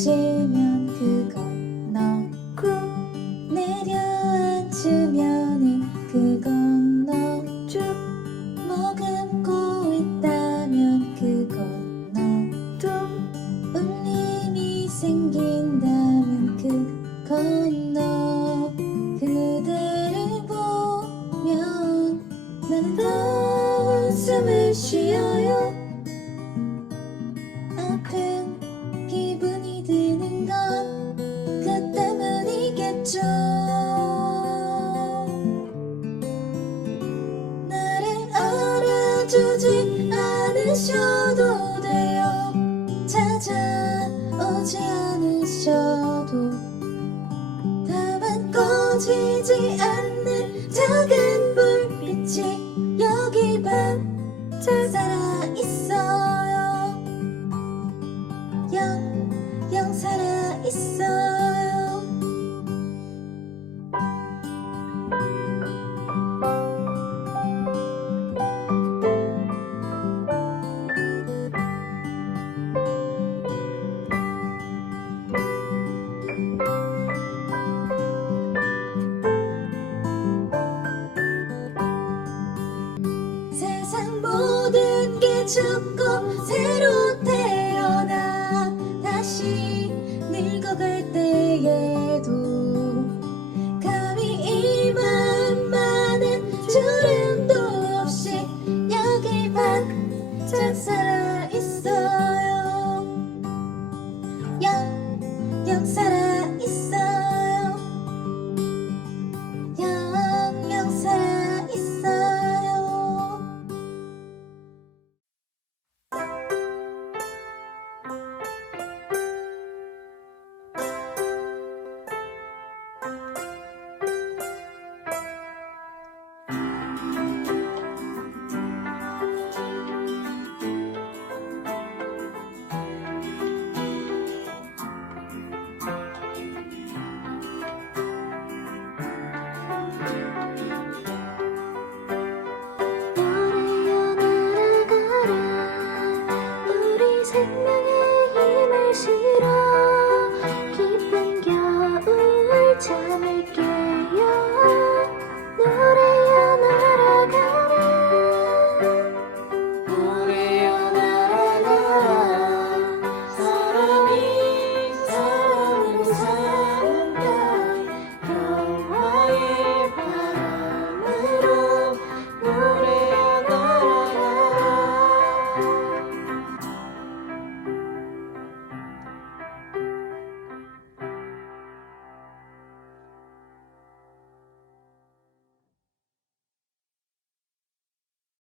넘어지면 그건 너고 내려앉으면은 그건 너쭉 머금고 있다면 그건 너도 울림이 생긴다면 그건 너 그대를 보면 나는 더 숨을 쉬어요. 아픈 기분이 드는 건 그 때문이겠죠. 나를 알아주지 않으셔도 돼요. 찾아오지 않으셔도 다만 꺼지지 않는 작은 불빛이 여기 반짝 살아있어요. 영영 살아있어요. 세상 모든 게 죽고 새로 태어나 다시 늙어갈 때에도 감히 이 마음만은 주름도 없이 여기 반짝 살아있어요. 영영 살아